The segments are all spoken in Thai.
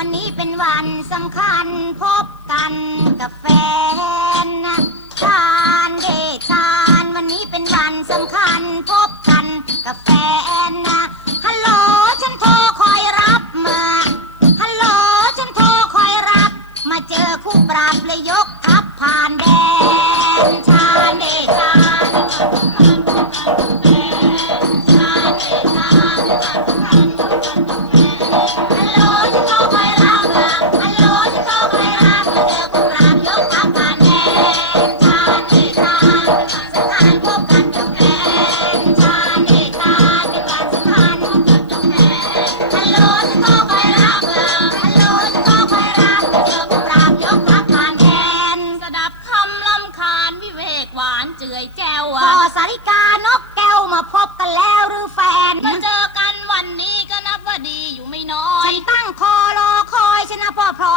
วันนี้เป็นวันสำคัญพบกันกับแฟนทานเดชาน วันนี้เป็นวันสำคัญพบกันกับแฟนนะฮัลโหลฉันโทรคอยรับมาฮัลโหลฉันโทรคอยรับมาเจอคู่ปรับเลยยกทับผ่านแดน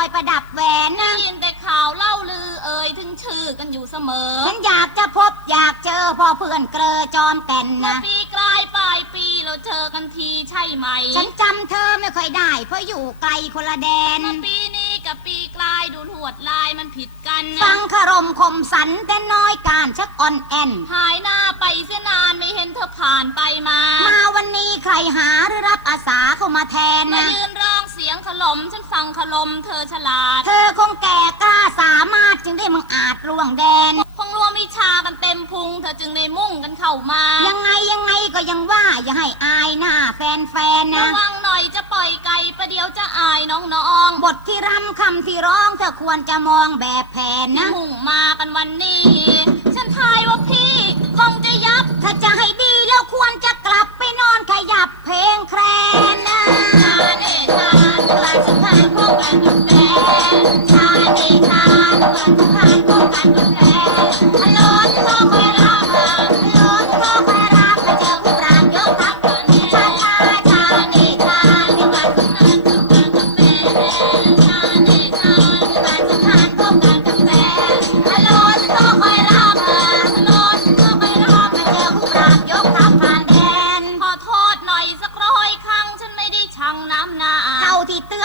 อยประดับแหวนนะยินแต่ข่าวเล่าลือเอ่ยถึงชื่อกันอยู่เสมอฉันอยากจะพบอยาก เจอพอเพื่อนเกลอจอมแก่นนะ ปีกลายปลายปีเราเจอกันทีใช่ไหมฉันจําเธอไม่ค่อยได้ เพราะอยู่ไกลคนละแดนปีนี้กับปีกลายดูหวดลายมันผิดกันฟังขรมคมสันแต่น้อยการชักอ่อนแอนหายหน้าไปเสียนานไม่เห็นเธอผ่านไปมา มาวันนี้ใครหาหรือรับอาสาเข้ามาแทนนะขลมฉันฟังขลมเธอฉลาด เธอคงแก่กล้าสามารถจึงได้มึงอาจล่วงแดนคงรวมวิชากันเต็มพุง เธอจึงในมุ่งกันเข้ามา ยังไงยังไงก็ยังว่าอย่าให้อายหน้าแฟนแฟนนะระวังหน่อยจะปล่อยไกลประเดี๋ยวจะอายน้องน้องบทที่รำคำที่ร้อง เธอควรจะมองแบบแผนนะ มุ่งมากันวันนี้ I'm gonna go back to bed.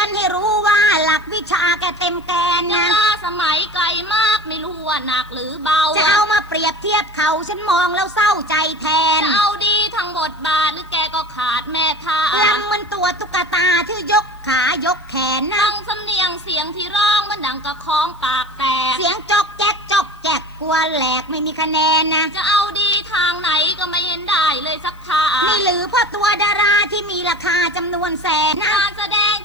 ือนให้รู้ว่าหลักวิชาแกเต็มแกนนไงสมัยไกลมากไม่รู้ว่าหนักหรือเบา จะเอามาเปรียบเทียบเขาฉันมองแล้วเศร้าใจแทน จะเอาดีทั้งบทบาทหรือแกก็ขาดแม่ทาลำมันตัวตุ๊กตาที่ยกขายกแขนนะตั้งสำเนียงเสียงที่ร้องมันดังกระคองปากแตก เสียงจอกแจ๊กจอกแจ๊กกลัวแหลกไม่มีคะแนนนะ จะเอาดีทางไหนก็ไม่เห็นได้เลยสักทานี่หรือเพ่อตัวดาราที่มีราคาจำนวนแสนนะการแสดง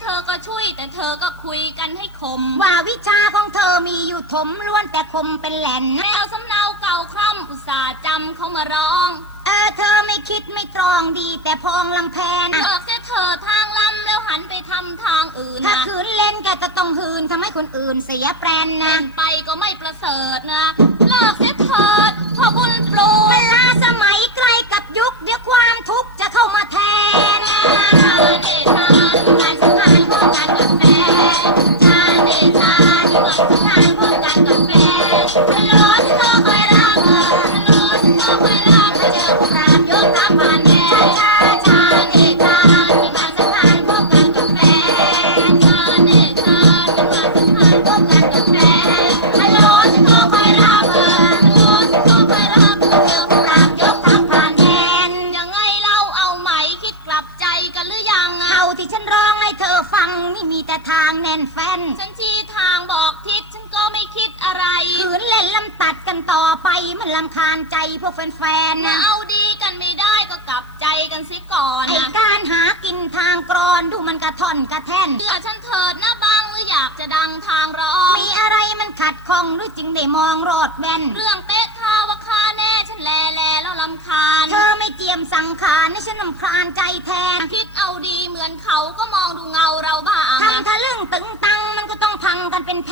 คมว่าวิชาของเธอมีอยู่ถมล้วนแต่คมเป็นแหล่นแนวสำเนาเก่าคล่อมอุตส่าห์จำเขามาร้อง เออเธอไม่คิดไม่ตรองดี แต่พองลำแพนเออกเเธอทางลำ แล้วหันไปทำทางอื่น ถ้าคืนเล่นแกจะต้องหืนทำให้คนอื่นเสียแปรนนะไปก็ไม่ประเสริฐนะทางแนนแฟนฉันชี้ทางบอกทิศฉันก็ไม่คิดอะไรขืนเล่นลำตัดกันต่อไปมันลำคาญใจพวกแฟนๆนะเอาดีกันไม่ได้ก็กลับใจกันสิก่อนไอการหากินทางกรอนดูมันกระท่อนกระแท่นเดือฉันเถิดนะบ้างหรืออยากจะดังทางร้องมีอะไรมันขัดข้องหรือจริงได้มองรอดแว่น เรื่องเป๊ะข้าว่าข้าแน่ฉันแลแลแล้วลำคาญเธอไม่เจียมสังขารนะฉันลำคาญใจแทนคิดเอาดีเหมือนเขาก็มองดูเงาเราบ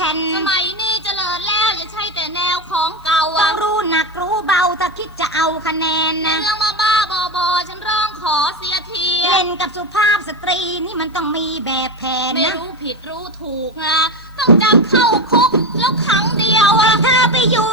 แผนสมัยนี้เจริญแล้ว อย่าใช่แต่แนวของเก่าก็รู้หนักรู้เบาจะคิดจะเอาคะแนนนะเรื่องมาบ้าบอบอฉันร้องขอเสียทีเล่นกับสุภาพสตรีนี่มันต้องมีแบบแผนนะไม่รู้ผิดรู้ถูกนะ ต้องจับเข้าคุกแล้วขังเดียวอะถ้าไปอยู่